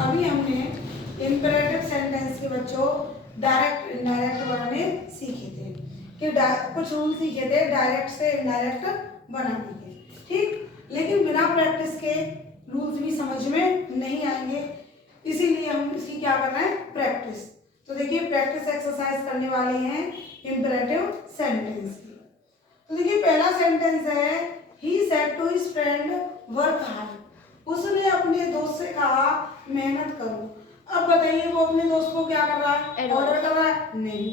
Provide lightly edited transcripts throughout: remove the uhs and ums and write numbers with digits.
अभी हमने imperative sentence के बच्चों डायरेक्ट इनडायरेक्ट बनाने सीखे थे कि कुछ रूल सीखे थे डायरेक्ट से इनडायरेक्ट बनाने के, ठीक। लेकिन बिना प्रैक्टिस के रूल्स भी समझ में नहीं आएंगे, इसीलिए हम इसकी क्या कर रहे हैं, प्रैक्टिस। तो देखिए प्रैक्टिस एक्सरसाइज करने वाले हैं इम्पेरेटिव सेंटेंस की। तो देखिए पहला सेंटेंस है he said to his friend work hard. उसने अपने दोस्त से कहा मेहनत करो। अब बताइए वो अपने दोस्त को क्या कर रहा है, ऑर्डर कर रहा है? नहीं।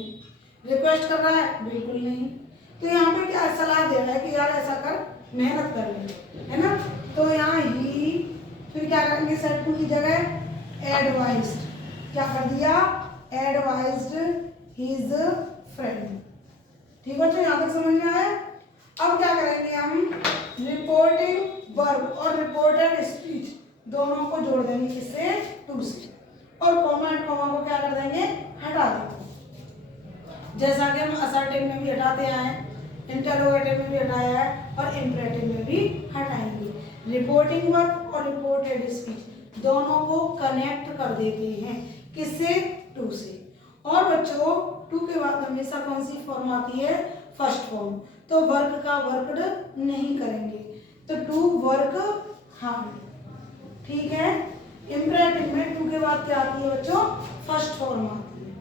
रिक्वेस्ट कर रहा है? बिल्कुल नहीं। तो यहाँ पे क्या सलाह दे रहा है कि यार ऐसा कर, मेहनत कर ले, है ना। तो यहाँ ही फिर क्या करेंगे, सेड टू की जगह एडवाइज्ड, क्या कर दिया, एडवाइज्ड हिज फ्रेंड। ठीक है, तो यहाँ तक समझ में आया। अब क्या करेंगे हम, रिपोर्टिंग वर्ब और रिपोर्टेड स्पीच दोनों को जोड़ देंगे, किससे, टू से, और कॉमा एंड कॉमा को क्या कर देंगे, हटा देंगे। जैसा कि हम असर्टिव में भी हटाते आए, इंटरोगेटिव में भी हटाया है और इम्परेटिव में भी हटाएंगे। रिपोर्टिंग वर्ब और रिपोर्टेड स्पीच दोनों को कनेक्ट कर देते हैं, किससे, टू से। और बच्चों टू के बाद हमेशा कौन सी फॉर्म आती है, फर्स्ट फॉर्म। तो वर्क का वर्कड नहीं करेंगे, तो टू वर्क हार्ड, ठीक है। इम्परेटिव में टू के बाद क्या आती है बच्चों, फर्स्ट फॉर्म आती है।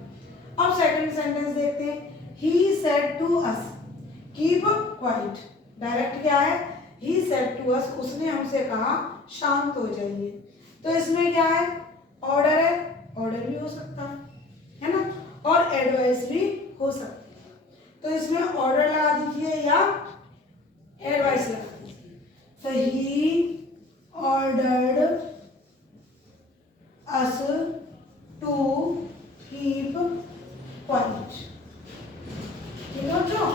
अब सेकंड सेंटेंस देखते हैं, he said to us keep quiet. Direct क्या है, ही सेड टू अस, उसने हमसे कहा शांत हो जाइए। तो इसमें क्या है, ऑर्डर है, ऑर्डर भी हो सकता है ना, और एडवाइस भी हो सकती है। तो इसमें ऑर्डर लगा दीजिए या एडवाइस लगा दीजिए। तो he ordered us to keep quiet. ठीक है बच्चों,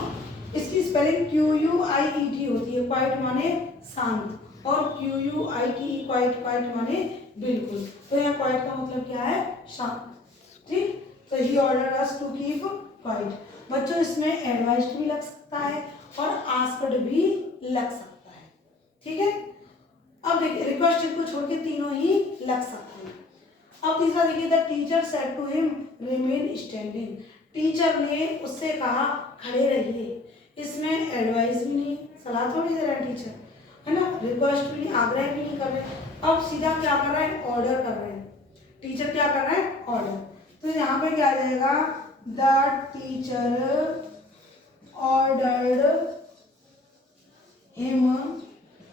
इसकी स्पेलिंग QUIET होती है। क्वाइट माने शांत, और QUITE क्वाइट, क्वाइट माने बिल्कुल। तो यहाँ क्वाइट का मतलब क्या है, शांत, ठीक। तो he ordered us to keep quiet. बच्चों इसमें एडवाइस्ड भी लग सकता है और आस्क्ड भी लग सकता है, ठीक है। अब देखिए रिक्वेस्टेड को छोड़ के तीनों ही लग सकते हैं। अब तीसरा देखिए, the teacher said to him remain standing. Teacher ने उससे कहा खड़े रहिए। इसमें एडवाइस भी नहीं, सलाह थोड़ी दे रहा है टीचर, है ना, रिक्वेस्ट भी नहीं, आग्रह भी नहीं कर रहे। अब सीधा क्या कर रहे हैं, ऑर्डर कर रहे हैं। टीचर क्या कर रहे हैं, ऑर्डर। तो यहाँ पे क्या आ जाएगा, द टीचर ऑर्डर्ड हिम।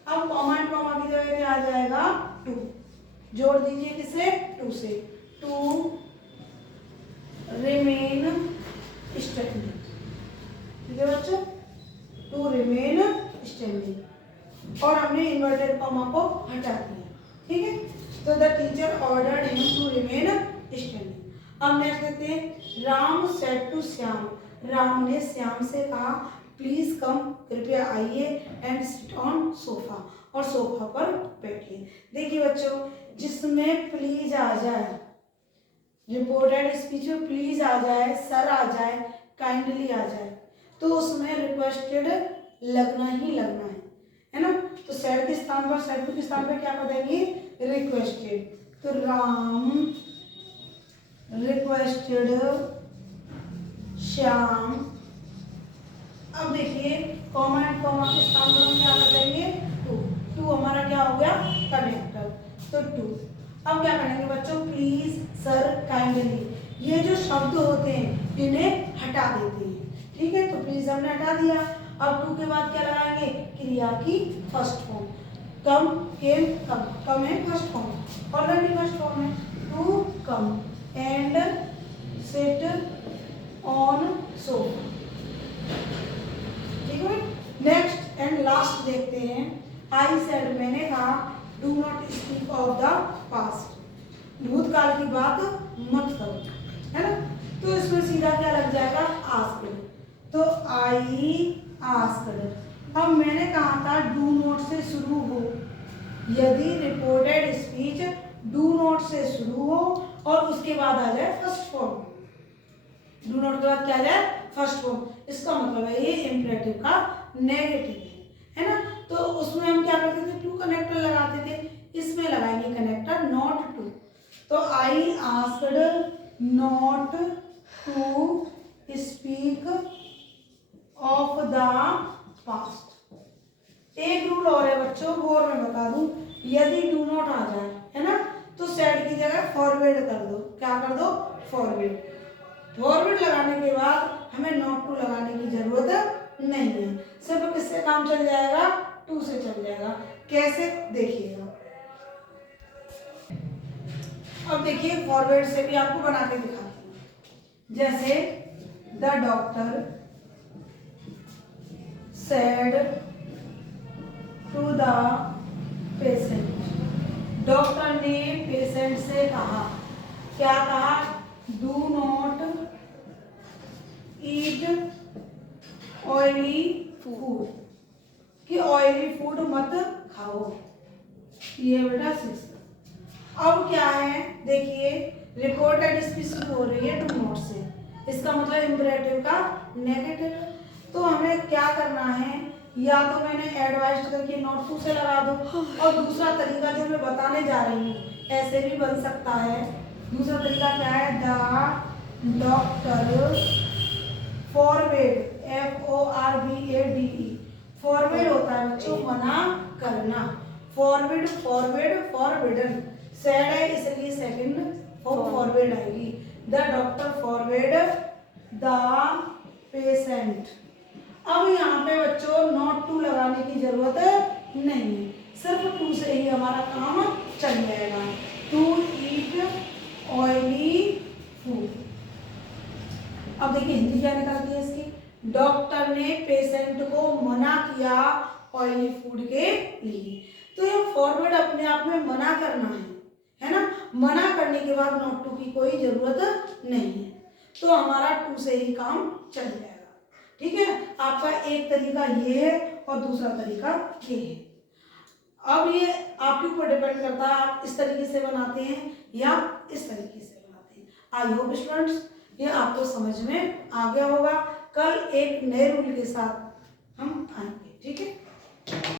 अब कॉमा एंड कॉमा की जगह क्या आ जाएगा, टू। जोड़ दीजिए किसे, टू से, टू रिमेन स्टैंडिंग। ठीक है बच्चों, टू रिमेन स्टैंडिंग, और हमने इन्वर्टेड कॉमा को हटा दिया, ठीक है। तो the teacher ordered him to remain standing. अब नेक्स्ट देखते हैं, राम सेड टू श्याम। राम ने श्याम से कहा प्लीज कम, कृपया आइए, एंड सिट ऑन सोफा, और सोफा पर बैठिए। देखिए बच्चों, जिसमें प्लीज आ जाए, रिपोर्टेड स्पीच में प्लीज आ जाए, सर आ जाए, काइंडली आ जाए, तो उसमें रिक्वेस्टेड लगना ही लगना है ना। तो सेड के स्थान पर, सेड टू के स्थान पर क्या कर देंगे, रिक्वेस्टेड। तो राम रिक्वेस्टेड श्याम। अब देखिए कॉमा एंड कॉमा के स्थान पर हम क्या कर देंगे, टू। टू हमारा क्या हो गया, कनेक्टर, तो टू। अब क्या करेंगे बच्चों, प्लीज, सर, काइंडली, ये जो शब्द होते हैं इन्हें हटा देते हैं, ठीक है। तो प्लीज हमने हटा दिया। अब टू के बाद क्या लगाएंगे, क्रिया की फर्स्ट फॉर्म। कम, केम, कम, कम है first form, already first form है, to come and sit on sofa, ठीक है। नेक्स्ट एंड लास्ट देखते हैं, आई सेड, मैंने कहा, do not speak of the past, भूतकाल की बात मत करो, है ना। तो इसमें सीधा क्या लग जाएगा, आस्क्ड। तो आई आस्क्ड। अब मैंने कहा था डू नॉट से शुरू हो, यदि रिपोर्टेड स्पीच डू नॉट से शुरू हो और उसके बाद आ जाए फर्स्ट फॉर्म, डू नॉट के बाद क्या आ जाए, फर्स्ट फॉर्म, इसका मतलब है ये इम्परेटिव का नेगेटिव है ना। तो उसमें हम क्या करते थे, टू कनेक्टर लगाते थे, इसमें लगाएंगे कनेक्टर नॉट टू। तो I asked not to speak of the past. एक रूल और है बच्चों, वो और मैं बता दूं, यदि डू नॉट आ जाए है ना तो सेड की जगह फॉरवर्ड कर दो। क्या कर दो? फॉरवर्ड। फॉरवर्ड लगाने के बाद हमें नॉट टू लगाने की जरूरत नहीं है, सिर्फ किससे काम चल जाएगा? टू से चल जाएगा। कैसे? देखिएगा। अब देखिए फॉरवर्ड से भी आपको बना के दिखाती हूँ। जैसे the doctor said to the patient, doctor ने पेशेंट से कहा। क्या कहा? Do not eat oily food, कि ऑयली फूड मत खाओ। ये बेटा 6। अब क्या है देखिए, रिपोर्टेड स्पीच हो रही है डू नॉट से, इसका मतलब इम्परेटिव का नेगेटिव। तो हमें क्या करना है, या तो मैंने एडवाइज करके नॉट टू से लगा दो, और दूसरा तरीका जो मैं बताने जा रही हूँ ऐसे भी बन सकता है। दूसरा तरीका क्या है? The doctor forward, FORWARD, forward होता है बच्चों मना करना। Forward, forward, फॉरवर्डन। सैड है इसलिए सेकंड फॉरवर्ड आएगी। The doctor forward the patient. अब यहाँ पे बच्चों नॉट टू लगाने की जरूरत नहीं है, सिर्फ टू से ही हमारा काम चल जाएगा। To eat oily food. अब देखिए हिंदी क्या निकालती है इसकी, डॉक्टर ने पेशेंट को मना किया ऑयली फूड के लिए। तो ये फॉरवर्ड अपने आप में मना करना है ना। मना करने के बाद नॉट टू की कोई जरूरत नहीं है, तो हमारा टू से ही काम चल जाएगा। ठीक है, आपका एक तरीका ये है और दूसरा तरीका ये है। अब ये आपके ऊपर डिपेंड करता है, आप इस तरीके से बनाते हैं या इस तरीके से बनाते हैं। आई होप स्टूडेंट्स ये आपको समझ में आ गया होगा। कल एक नए रूल के साथ हम आएंगे। ठीक है।